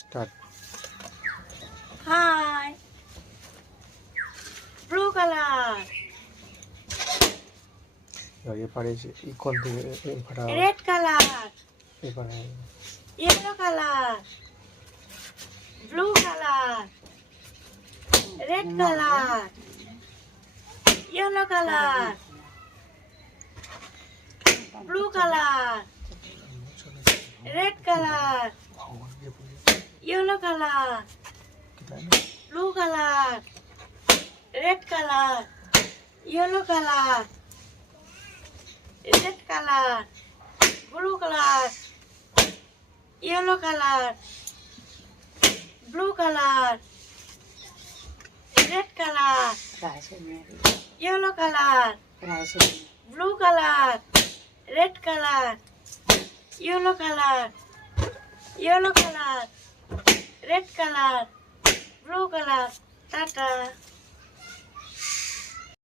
Start. Hi. Blue color. এপারে কোন থেকে এপারে Red color. এপারে Yellow color. Blue color. Red color. Yellow color. Blue color. Red color. Yellow color. Blue color. Red color. Yellow color. Red color. Blue color. Yellow color. Blue color. Red color. Yellow color. Blue color. Red color. Yellow color. Yellow color. Red color. Blue color. Tata.